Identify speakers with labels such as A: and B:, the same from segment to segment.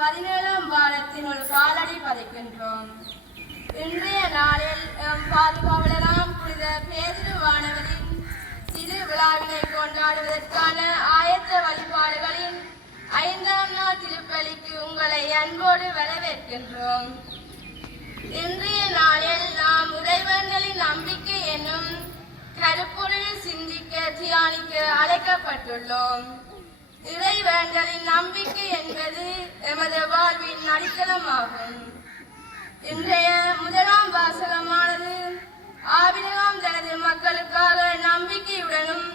A: பதினேழாம் வாரத்தினுள் காலடி பதிக்கின்றோம். இன்றைய நாளில் எம் பாதுகாவலராம் புனித பேதிருவானவரின் திரு விழாவினை கொண்டாடுவதற்கான ஆயத்த வழிபாடுகளின் ஐந்தாம் நாள் திருப்பலிக்கு உங்களை அன்போடு வரவேற்கின்றோம். இன்றைய நாளில் நாம் உடைவங்களின் நம்பிக்கை என்னும் கருப்பொருளில் சிந்திக்க தியானிக்க அழைக்கப்பட்டுள்ளோம். இறைவேண்டலின் நம்பிக்கை என்பது எமது வாழ்வின் அடித்தளமாகும். இன்றைய முதலாம் வாசகமானது ஆபிரகாம் தனது மக்களுக்காக நம்பிக்கையுடனும்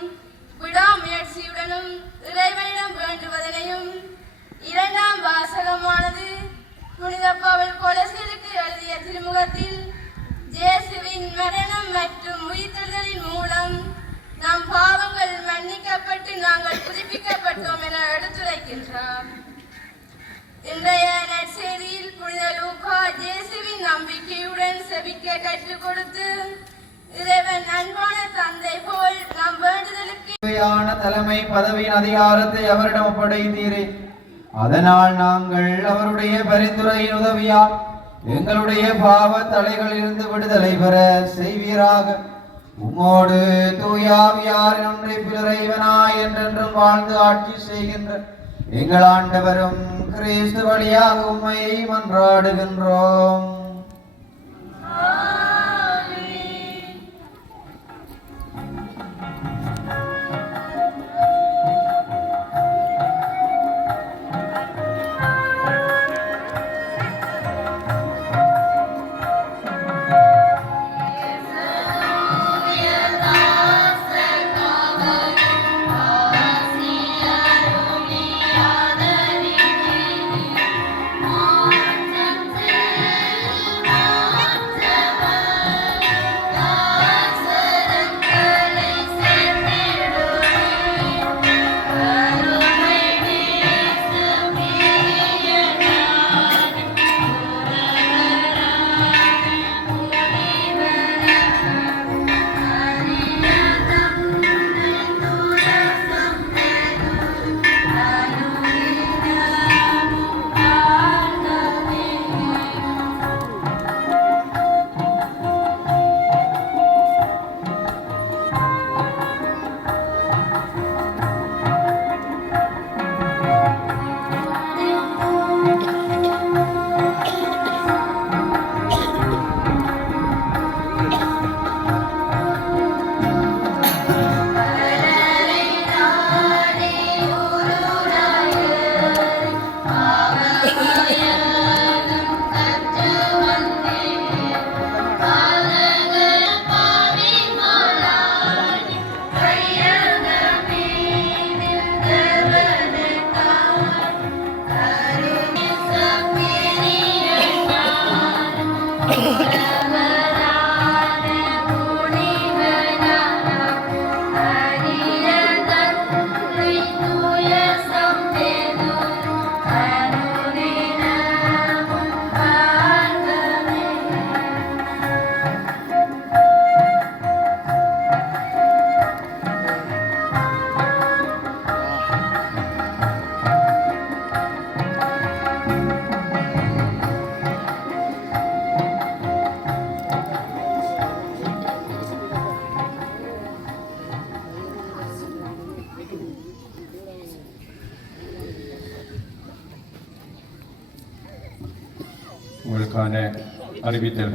A: விடாமுயற்சியுடனும் இறைவனிடம் வேண்டுவதனையும் இரண்டாம் வாசகமானது புனித பவுல் எழுதிய திருமுகத்தில் இயேசுவின் மரணம் மற்றும் உயிர்த்தெழுதலின் மூலம் நம் பாவங்கள் மன்னி நம்பிக்கை கற்றுக் கொடுத்து இறைவன் அன்பான தந்தை போல் நம் வேண்டுதலுக்கு
B: தலைமை பதவியின் அதிகாரத்தை அவரிடம் ஒப்படைத்தீரே. அதனால் நாங்கள் அவருடைய பரிந்துரையின் உதவியால் எங்களுடைய பாவ தலைகளிலிருந்து விடுதலை பெற செய்வீராக. உமோடு தூயாவியாரின் ஒன்றை பிறரைவனாய் என்றென்றும் வாழ்ந்து ஆட்சி செய்கின்ற எங்கள் ஆண்டவரும் கிறிஸ்து வழியாக உண்மையை மன்றாடுகின்றோம்.
C: உங்களுக்கான அறிவித்தல்